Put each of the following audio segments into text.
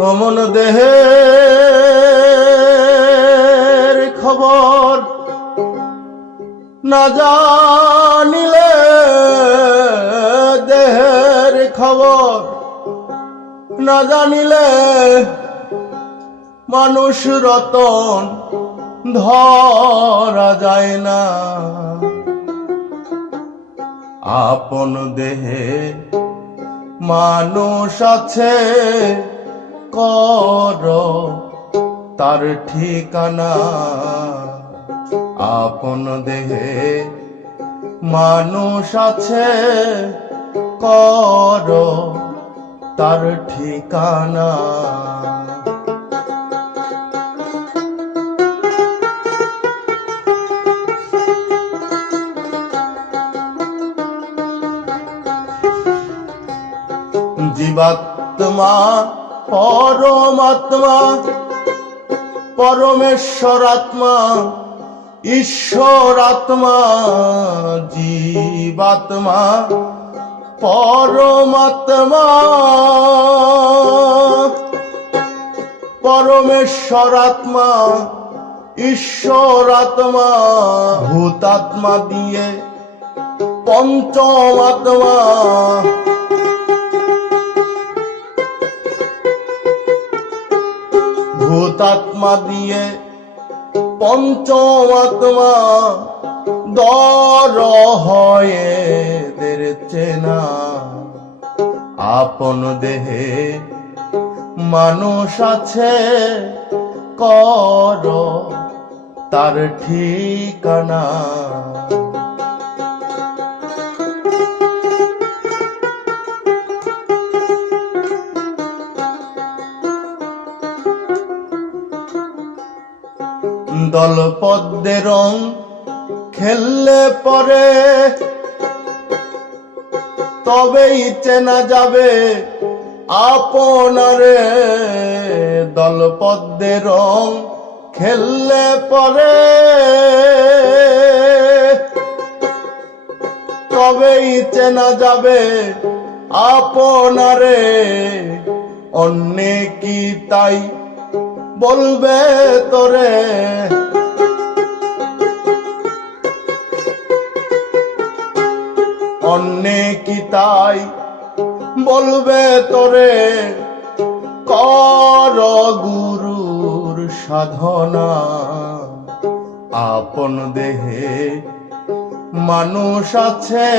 অমন দেহের খবর না জানিলে, দেহের খবর না জানিলে মানুষ রতন ধরা যায় না। আপন দেহে মানুষ আছে, কর তার ঠিকানা। আপন দেহে মানুষ আছে, কর তার ঠিকানা। জীবাত্মা পরমাত্মা, পরমেশ্বরাত্মা, ঈশ্বরাত্মা। জীবাত্মা পরমাত্মা, পরমেশ্বরাত্মা, ঈশ্বরাত্মা। ভূতাত্মা দিয়ে পঞ্চমাত্মা, ভূতাত্মা দিয়ে পঞ্চমাত্মা। দর হয়ে দের চেনা। আপন দেহে মানুষ আছে, কর তার ঠিকানা। দল পদ্মে রং খেললে পরে তবেই চেনা যাবে আপনারে। দল পদ্মে রং খেললে পরে তবেই চেনা যাবে আপনারে। অন্যে কি তাই বলবে তোরে, অন্যে কি তাই বলবে তোরে। কর গুরুর সাধনা। আপন দেহে মানুষ আছে,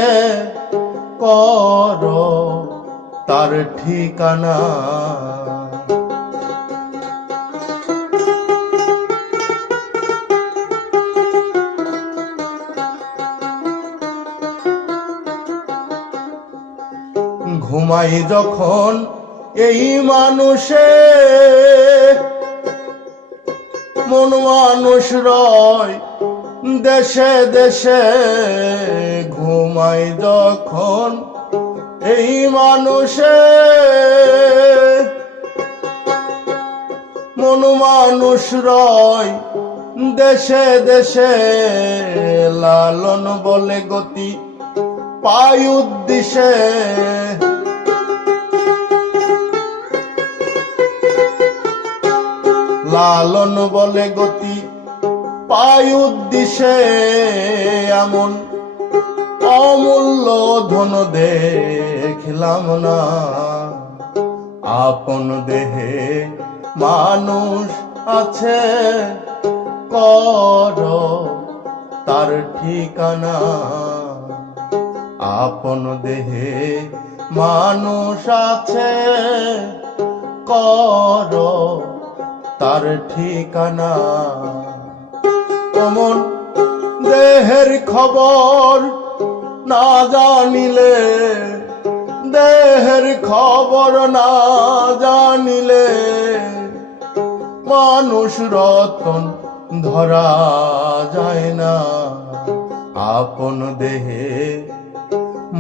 কর তার ঠিকানা। ঘুমাই যখন এই মানুষে, মন মানুষ রয় দেশে দেশে। ঘুমাই যখন এই মানুষে, মন মানুষ রয় দেশে দেশে। লালন বলে গতি পাই উদ্দেশ্যে, লালন বলে গতি পাই উদ্দেশ্যে। এমন অমূল্য ধন দেখলাম না। আপন দেহে মানুষ আছে, কর তার ঠিকানা। আপন দেহে মানুষ আছে, কর তার ঠিকানা। অমন দেহের খবর না জানিলে, দেহের খবর না জানিলে মানুষ রতন ধরা যায় না। আপন দেহে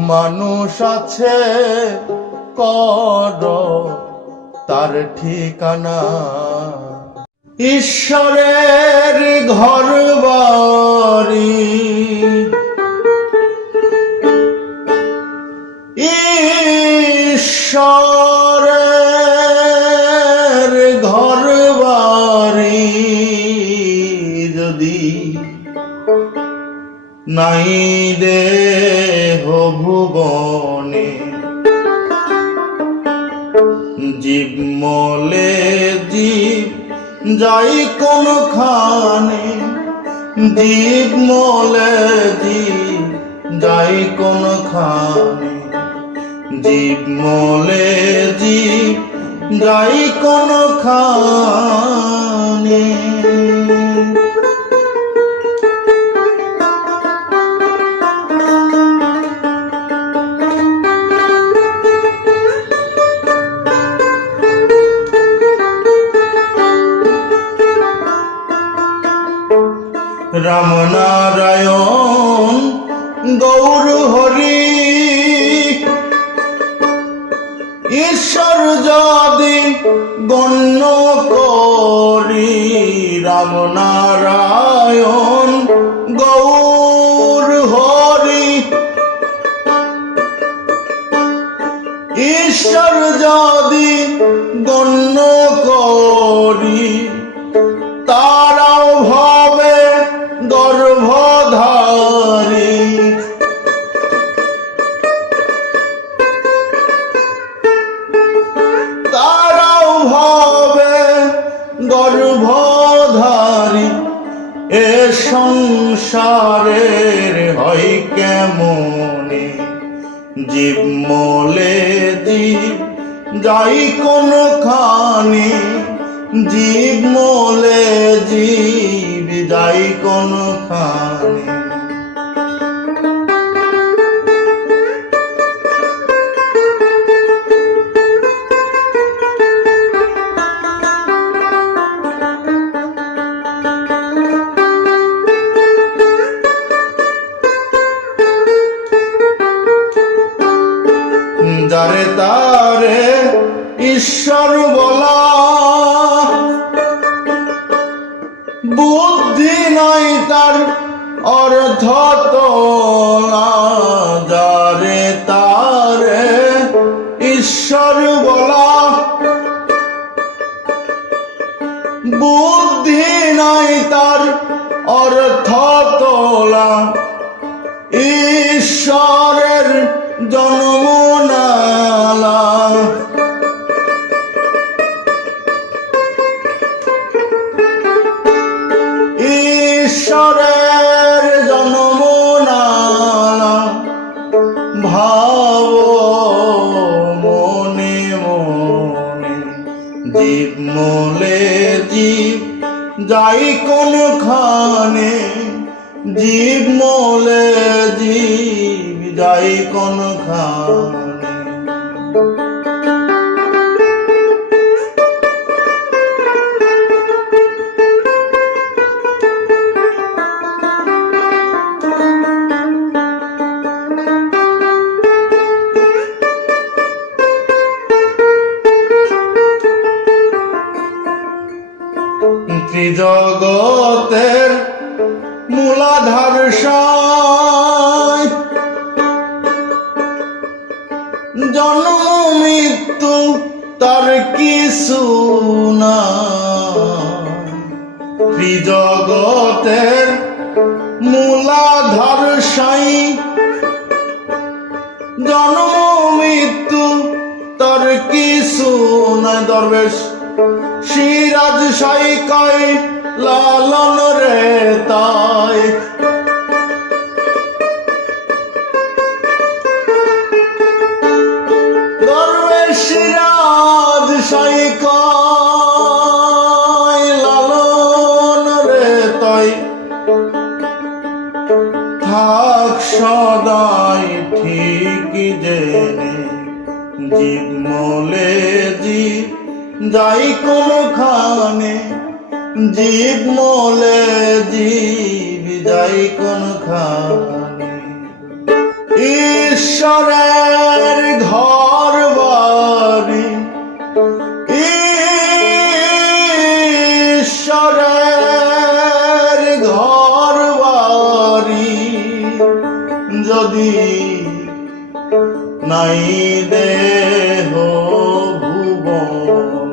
মানুষ আছে, কর তার ঠিকানা। ঈশ্বরের ঘর বাড়ি, ঈশ্বরের নাই দেহ ভুবনে, জীব মলে জীব যাই কোনখানে, জীব মলে জীব যাই কোনখানে, জীব মলে জীব যাই কোনখানে। রাম নারায়ণ গৌর হরি, ঈশ্বর যদি গণ্য করি, রাম নারায়ণ গৌর হরি, ঈশ্বর যদি গণ্য করি, তারাও ভবে গর্ভধারী, তারাও ভবে গর্ভধারী। এ সংসারের হয় কেমনে, জীব মলে জীব যাই কোনখানে, জীব মলে জীব যাই কোনখানে। যারে তারে ঈশ্বর বলা, বুদ্ধি নাই তার অর্থ তোলা, যারে তারে ঈশ্বর বলা, বুদ্ধি নাই তার অর্থ তোলা, ঈশ্বরের জন্ম নালা, ঈশ্বরের জন্ম নালা, ভাব মনে মনে, জীব মলে জীব যাই কোনখানে, জীব মলে জীব যাই কোনখানে। ত্রিজগতের মূলাধার সাই, জন্ম মৃত্যু তার কিছু না, ত্রিজগতের মূলাধার সাই, জন্ম মৃত্যু তার কিছু না। দরবেশ সিরাজ সাই কয় লালন রে তাই, দরবেশ সিরাজ সাই কয় লালন রে তাই, থাক সদাই ঠিক জেনে, জীব মলে জীব যাই কোনখানে, জীব মলে জীব যাই কোনখানে। ঈশ্বরের ঘর বাড়ি, ঈশ্বরের ঘর বাড়ি, যদি নাই দেহ ভুবন,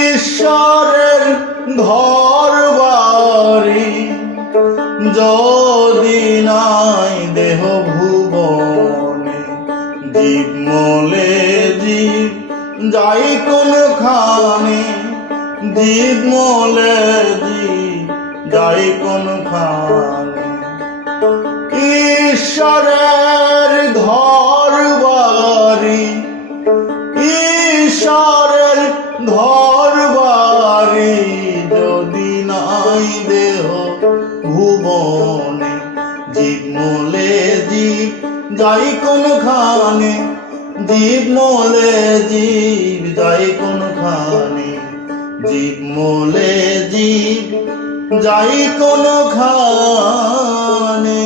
ঈশ্বরের ঘর বাড়ি, মলে জীব যাই কোন খানে, জীব মলে জীব যাই কোন খানে। ঈশ্বরের ঘর বাড়ি, ঈশ্বরের ঘর বাড়ি যদি নাই দেহ ভুবনে, জীব মলে জীব যাই কোন খানে, জীব মলে জীব যাই কোন খানে, জীব মলে জীব যাই কোন খানে।